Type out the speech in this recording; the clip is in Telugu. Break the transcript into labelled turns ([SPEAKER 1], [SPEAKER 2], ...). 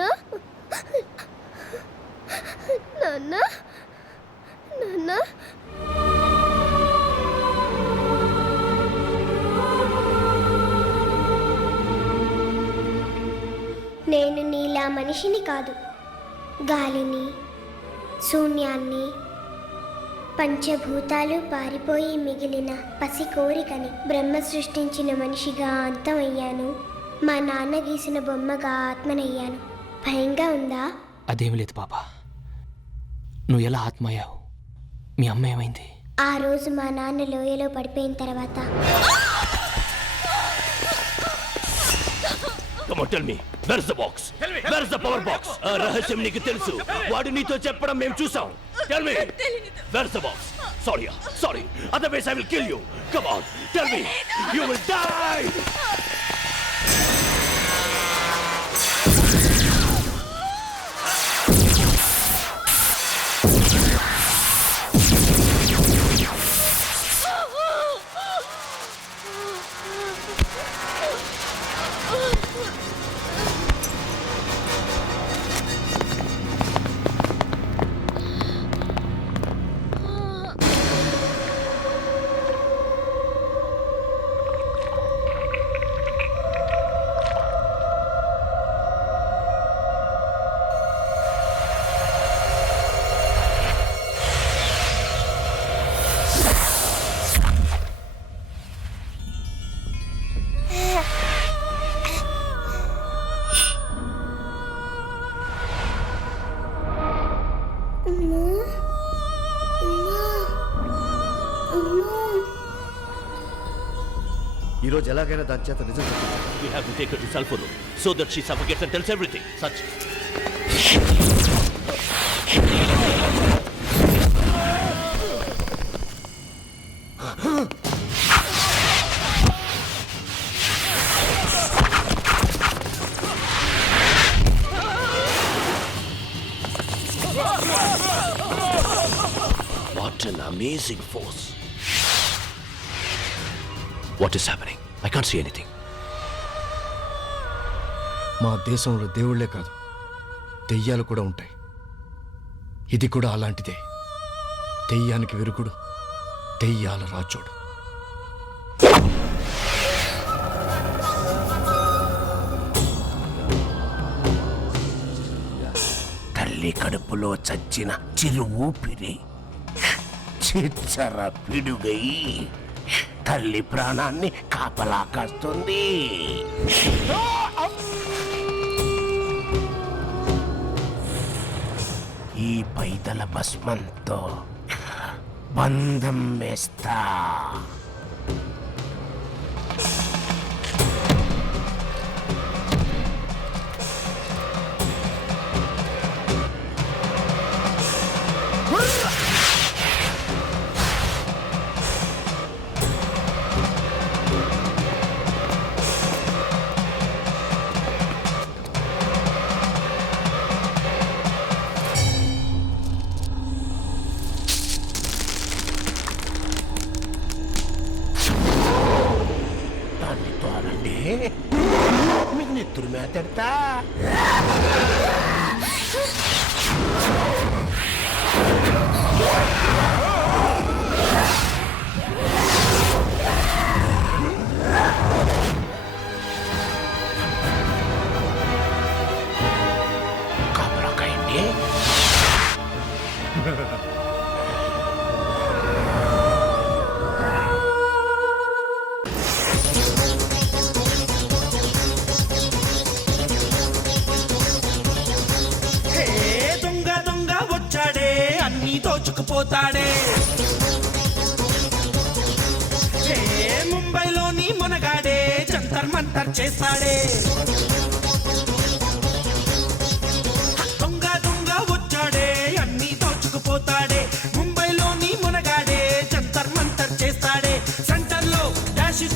[SPEAKER 1] నాన్న? నాన్న? నాన్న? నేను నీలా మనిషిని కాదు. గాలిని శూన్యాన్ని పంచభూతాలు పారిపోయి మిగిలిన పసి కోరికని బ్రహ్మ సృష్టించిన మనిషిగా అంతమయ్యాను మా నాన్న గీసిన బొమ్మగా ఆత్మనయ్యాను. భయంగా ఉందా
[SPEAKER 2] అదేం లేదు బాబా నువ్వు ఎలా ఆత్మయ్యావు మీ అమ్మ ఏమైంది
[SPEAKER 1] ఆ రోజు మా నాన్న లోయలో పడిపోయిన తర్వాత
[SPEAKER 3] Come on, tell me. Where's the box? Where's the power box? ఆ రహస్యం నీకు తెలుసు వాడు నీతో చెప్పడం మేము చూసాం Tell me. Where's the box? Sorry, sorry. Otherwise I will kill you. Come on, tell me. You will die.
[SPEAKER 4] ఈ రోజు ఎలాగైనా దాని చేత నిజం
[SPEAKER 3] We have to take her to sulfur room so that she suffocates and tells everything. Such. What an amazing force. What is happening? I can't see anything.
[SPEAKER 4] మా దేశంలో దేవుళ్ళే కాదు దెయ్యాలు కూడా ఉంటాయి. ఇది కూడా అలాంటిదే. దెయ్యానికి విరుగుడు దెయ్యాల రాజోడు.
[SPEAKER 5] తల్లి కడుపులో చచ్చిన చిరు ఊపిరి. చిచ్చర పిడుగై. తల్లి ప్రాణాన్ని కాపలా కాస్తుంది. ఈ పైదల భస్మంతో బంధం వేస్తా మీకు నెత్తురు మేతెడతా
[SPEAKER 6] పోతాడే. ముంబైలోని మునగాడే జంతర్ మంతర్ చేస్తాడే.